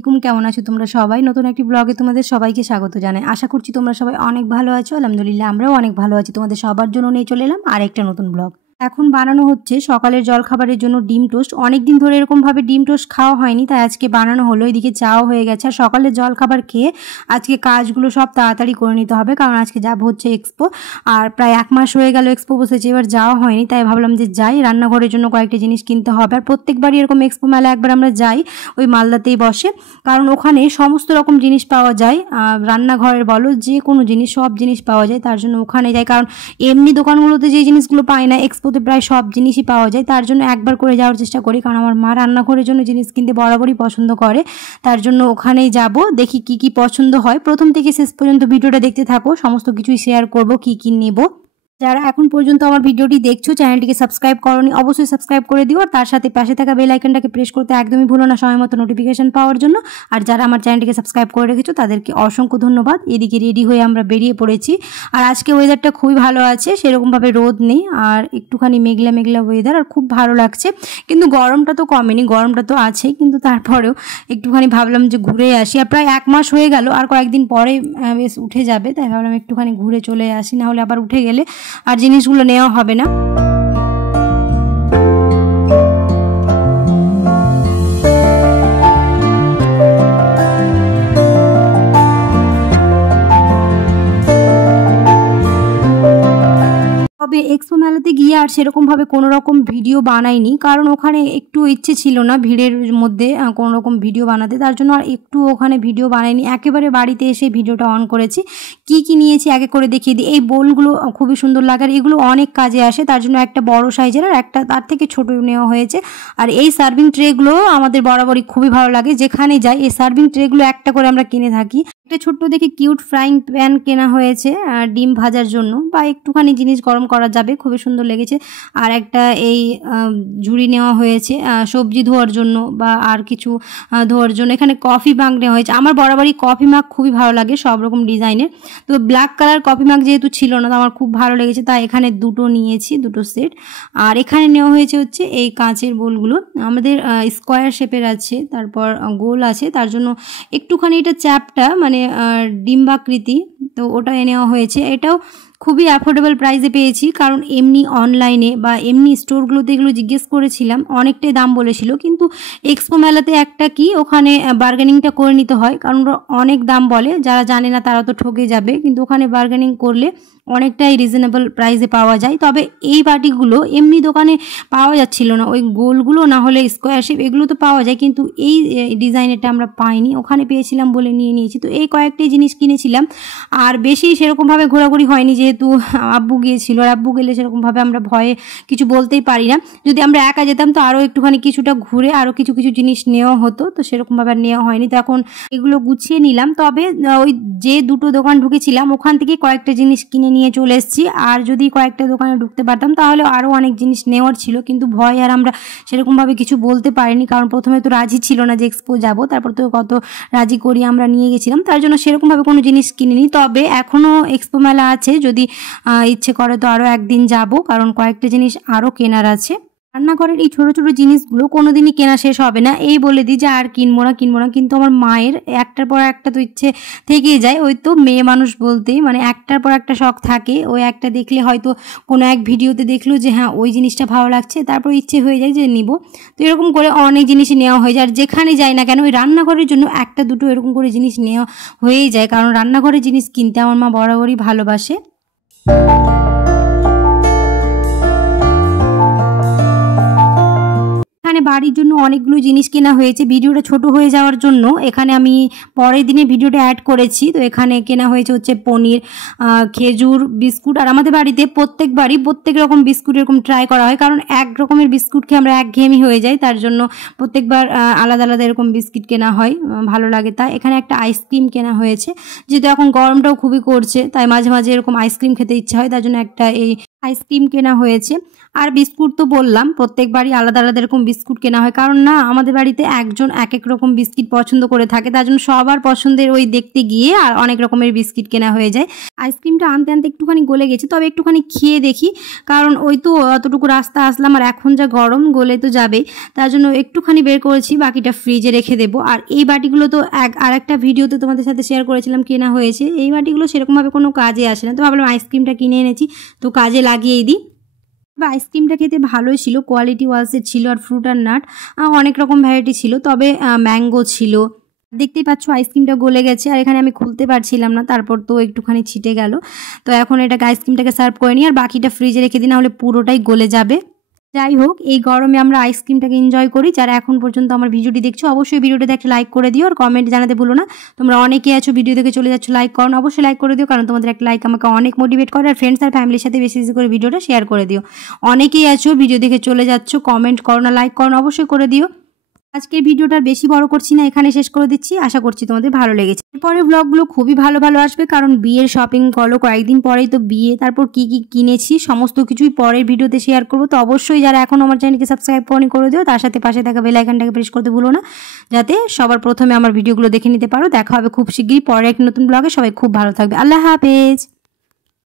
আলাইকুম, কেমন আছো তোমরা সবাই? নতুন একটি ব্লগে তোমাদের সবাইকে স্বাগত জানাই। আশা করছি তোমরা সবাই অনেক ভালো আছো। আলহামদুলিল্লাহ আমরাও অনেক ভালো আছি। তোমাদের সবার জন্য নিয়ে চলে এলাম আর একটা নতুন ব্লগ। এখন বানানো হচ্ছে সকালের জলখাবারের জন্য ডিম টোস্ট। অনেক দিন ধরে এরকমভাবে ডিম টোস্ট খাওয়া হয়নি, তাই আজকে বানানো হলো। এদিকে চাও হয়ে গেছে। আর সকালের জলখাবার খেয়ে আজকে কাজগুলো সব তাড়াতাড়ি করে নিতে হবে, কারণ আজকে যাবো হচ্ছে এক্সপো। আর প্রায় 1 মাস হয়ে গেল এক্সপো বসেছে, এবার যাওয়া হয়নি, তাই ভাবলাম যে যাই, রান্নাঘরের জন্য কয়েকটা জিনিস কিনতে হবে। আর প্রত্যেকবারই এরকম এক্সপো মেলা একবার আমরা যাই, ওই মালদাতেই বসে, কারণ ওখানে সমস্ত রকম জিনিস পাওয়া যায়। রান্নাঘরের বলো যে কোনো জিনিস, সব জিনিস পাওয়া যায়, তার জন্য ওখানে যাই। কারণ এমনি দোকানগুলোতে যে জিনিসগুলো পাই না, এক্সপোতে প্রায় সব জিনিসই পাওয়া যায়। তার জন্য একবার করে যাওয়ার চেষ্টা করি, কারণ আমার মা রান্নাঘরের জন্য জিনিস কিনতে বরাবরই পছন্দ করে। তার জন্য ওখানেই যাব, দেখি কি কি পছন্দ হয়। প্রথম থেকে শেষ পর্যন্ত ভিডিওটা দেখতে থাকো, সমস্ত কিছুই শেয়ার করব কি কি নেব। যারা এখন পর্যন্ত আমার ভিডিওটি দেখছো, চ্যানেলটিকে সাবস্ক্রাইব করোনি, অবশ্যই সাবস্ক্রাইব করে দিও। আর তার সাথে পাশে থাকা বেল আইকনটাকে প্রেস করতে একদমই ভুলো না, সময় মতো নোটিফিকেশন পাওয়ার জন্য। আর যারা আমার চ্যানেলটিকে সাবস্ক্রাইব করে রেখেছো তাদেরকে অসংখ্য ধন্যবাদ। এদিকে রেডি হয়ে আমরা বেরিয়ে পড়েছি। আর আজকে ওয়েদারটা খুবই ভালো আছে, সেরকমভাবে রোদ নেই, আর একটুখানি মেঘলা মেঘলা ওয়েদার, আর খুব ভালো লাগছে। কিন্তু গরমটা তো কমেনি, গরমটা তো আছেই, কিন্তু তারপরেও একটুখানি ভাবলাম যে ঘুরে আসি। আর প্রায় 1 মাস হয়ে গেল, আর কয়েকদিন পরে বেশ উঠে যাবে, তাই ভাবলাম একটুখানি ঘুরে চলে আসি, না হলে আবার উঠে গেলে আর জিনিসগুলো নেওয়া হবে না। তবে এক্সপো মেলাতে গিয়ে আর সেরকমভাবে কোনো রকম ভিডিও বানাইনি, কারণ ওখানে একটু ইচ্ছে ছিল না ভিড়ের মধ্যে কোনো রকম ভিডিও বানাতে, তার জন্য আর একটু ওখানে ভিডিও বানাইনি। একেবারে বাড়িতে এসে ভিডিওটা অন করেছি। কি কি নিয়েছি আগে করে দেখিয়ে দিই। এই বোলগুলো খুবই সুন্দর লাগে, আর এগুলো অনেক কাজে আসে, তার জন্য একটা বড় সাইজের আর একটা তার থেকে ছোট নেওয়া হয়েছে। আর এই সার্ভিং ট্রেগুলো আমাদের বরাবরই খুবই ভালো লাগে, যেখানে যাই এই সার্ভিং ট্রেগুলো একটা করে আমরা কিনে থাকি। একটা ছোট্ট দেখে কিউট ফ্রাইং প্যান কেনা হয়েছে ডিম ভাজার জন্য, বা একটুখানি জিনিস গরম করা যাবে, খুবই সুন্দর লেগেছে। আর একটা এই ঝুড়ি নেওয়া হয়েছে সবজি ধোয়ার জন্য বা আর কিছু ধোয়ার জন্য। এখানে কফি মাগ নেওয়া হয়েছে। আমার বরাবরই কফি মাগ খুবই ভালো লাগে, সব রকম ডিজাইনের। তো ব্ল্যাক কালার কফি মাগ যেহেতু ছিল না, তো আমার খুব ভালো লেগেছে, তাই এখানে দুটো নিয়েছি, দুটো সেট। আর এখানে নেওয়া হয়েছে হচ্ছে এই কাঁচের বোলগুলো, আমাদের স্কোয়ার শেপের আছে, তারপর গোল আছে, তার জন্য একটুখানি এটা চ্যাপটা মানে ডিম্বাকৃতি, তো ওটা নেওয়া হয়েছে। এটাও খুবই অ্যাফোর্ডেবল প্রাইসে পেয়েছি, কারণ এমনি অনলাইনে বা এমনি স্টোরগুলোতে এগুলো জিজ্ঞেস করেছিলাম, অনেকটাই দাম বলেছিল। কিন্তু এক্সপো মেলাতে একটা কি, ওখানে বার্গেনিংটা করে নিতে হয়, কারণ অনেক দাম বলে, যারা জানে না তারা তো ঠকে যাবে, কিন্তু ওখানে বার্গেনিং করলে অনেকটাই রিজনেবল প্রাইসে পাওয়া যায়। তবে এই বাটিগুলো এমনি দোকানে পাওয়া যাচ্ছিল না, ওই গোলগুলো না হলে স্কোয়ার শেপ এগুলো তো পাওয়া যায়, কিন্তু এই ডিজাইনেরটা আমরা পাইনি, ওখানে পেয়েছিলাম বলে নিয়ে নিয়েছি। তো এই কয়েকটি জিনিস কিনেছিলাম, আর বেশি সেরকমভাবে ঘোরাঘুরি হয়নি, যেহেতু আব্বু গিয়েছিল, আর আব্বু গেলে সেরকমভাবে আমরা ভয়ে কিছু বলতেই পারি না। যদি আমরা একা যেতাম তো আরও একটুখানি কিছুটা ঘুরে আরও কিছু কিছু জিনিস নেওয়া হতো, তো সেরকমভাবে আর নেওয়া হয়নি। তো এখন এগুলো গুছিয়ে নিলাম। তবে ওই যে দুটো দোকান ঢুকেছিলাম ওখান থেকে কয়েকটা জিনিস কিনে নিয়ে চলে এসেছি। আর যদি কয়েকটা দোকানে ঢুকতে পারতাম তাহলে আরও অনেক জিনিস নেওয়ার ছিল, কিন্তু ভয় আর আমরা সেরকমভাবে কিছু বলতে পারিনি, কারণ প্রথমে তো রাজি ছিল না যে এক্সপো যাবো, তারপর তো কত রাজি করি আমরা নিয়ে গেছিলাম, তার জন্য সেরকমভাবে কোনো জিনিস কিনিনি। তবে এখনও এক্সপো মেলা আছে, যদি ইচ্ছে করে তো আরও একদিন যাব, কারণ কয়েকটা জিনিস আরও কেনার আছে। রান্নাঘরের এই ছোটো ছোটো জিনিসগুলো কোনোদিনই কেনা শেষ হবে না, এই বলে দিই যে আর কিনবো না কিনবো না, কিন্তু আমার মায়ের একটার পর একটা তো ইচ্ছে থেকেই যায়। ওই তো মেয়ে মানুষ বলতেই মানে একটার পর একটা শখ থাকে, ওই একটা দেখলে হয়তো কোনো এক ভিডিওতে দেখলো যে হ্যাঁ ওই জিনিসটা ভালো লাগছে, তারপর ইচ্ছে হয়ে যায় যে নিব। তো এরকম করে অনেক জিনিসই নেওয়া হয়ে যায়। আর যেখানে যাই না কেন ওই রান্নাঘরের জন্য একটা দুটো এরকম করে জিনিস নেওয়া হয়েই যায়, কারণ রান্নাঘরের জিনিস কিনতে আমার মা বরাবরই ভালোবাসে। এখানে বাড়ির জন্য অনেকগুলো জিনিস কেনা হয়েছে। ভিডিওটা ছোট হয়ে যাওয়ার জন্য এখানে আমি পরের দিনে ভিডিওটা অ্যাড করেছি। তো এখানে কেনা হয়েছে হচ্ছে পনির, খেজুর, বিস্কুট। আর আমাদের বাড়িতে প্রত্যেকবারই প্রত্যেক রকম বিস্কুট এরকম ট্রাই করা হয়, কারণ এক রকমের বিস্কুট খেয়ে আমরা একঘেয়েমি হয়ে যাই, তার জন্য প্রত্যেকবার আলাদা আলাদা এরকম বিস্কিট কেনা হয়, ভালো লাগে। তাই এখানে একটা আইসক্রিম কেনা হয়েছে, যেহেতু এখন গরমটাও খুবই করছে, তাই মাঝে মাঝে এরকম আইসক্রিম খেতে ইচ্ছা হয়, তার জন্য একটা এই আইসক্রিম কেনা হয়েছে। আর বিস্কুট তো বললাম প্রত্যেকবারই আলাদা আলাদা এরকম বিস্কুট কেনা হয়, কারণ না আমাদের বাড়িতে একজন এক এক রকম বিস্কিট পছন্দ করে থাকে, তার জন্য সবার পছন্দের ওই দেখতে গিয়ে আর অনেক রকমের বিস্কিট কেনা হয়ে যায়। আইসক্রিমটা আনতে আনতে একটুখানি গলে গেছে, তবে একটুখানি খেয়ে দেখি, কারণ ওই তো অতটুকু রাস্তা আসলাম আর এখন যা গরম গলে তো যাবে, তার জন্য একটুখানি বের করেছি, বাকিটা ফ্রিজে রেখে দেবো। আর এই বাটিগুলো তো আর একটা ভিডিওতে তোমাদের সাথে শেয়ার করেছিলাম কেনা হয়েছে, এই বাটিগুলো সেরকমভাবে কোনো কাজে আসে না, তো ভাবলাম আইসক্রিমটা কিনে এনেছি তো কাজে লাগিয়েই দিই। আইসক্রিমটা খেতে ভালোই ছিল, কোয়ালিটি ওয়াইজের ছিল, আর ফ্রুট আর নাট অনেক রকম ভ্যারাইটি ছিল, তবে ম্যাঙ্গো ছিল। দেখতেই পাচ্ছ আইসক্রিমটা গলে গেছে, আর এখানে আমি খুলতে পারছিলাম না, তারপর তো একটুখানি ছিটে গেল। তো এখন এটাকে আইসক্রিমটাকে সার্ভ করে নিই, আর বাকিটা ফ্রিজে রেখে দিই, না হলে পুরোটাই গলে যাবে। যাই হোক, এই গরমে আমরা আইসক্রিমটাকে এনজয় করি। যারা এখন পর্যন্ত আমার ভিডিওটি দেখছো অবশ্যই ভিডিওটাতে একটা লাইক করে দিও, আর কমেন্ট জানাতে ভুলো না। তোমরা অনেকে আছো ভিডিও দেখে চলে যাচ্ছ, লাইক করো না, অবশ্যই লাইক করে দিও, কারণ তোমাদের একটা লাইক আমাকে অনেক মোটিভেট করে। আর ফ্রেন্ডস আর ফ্যামিলির সাথে বেশি বেশি করে ভিডিওটা শেয়ার করে দিও। অনেকেই আছো ভিডিও দেখে চলে যাচ্ছ, কমেন্ট করো না, লাইক করো না, অবশ্যই করে দিও। আজকের ভিডিওটা বেশি বড় করছি না, এখানে শেষ করে দিচ্ছি। আশা করছি তোমাদের ভালো লেগেছে। এরপরে ব্লগগুলো খুবই ভালো ভালো আসবে, কারণ বিয়ের শপিং করো, কয়েকদিন পরেই তো বিয়ে, তারপর কি কি কিনেছি সমস্ত কিছুই পরের ভিডিওতে শেয়ার করবো। তো অবশ্যই যারা এখন আমার চ্যানেলকে সাবস্ক্রাইব করে দিও, তার সাথে পাশে থাকা বেল আইকনটাকে প্রেস করতে ভুলো না, যাতে সবার প্রথমে আমার ভিডিওগুলো দেখে নিতে পারো। দেখা হবে খুব শিগগিরই পরে এক নতুন ব্লগে। সবাই খুব ভালো থাকবে। আল্লাহ হাফেজ।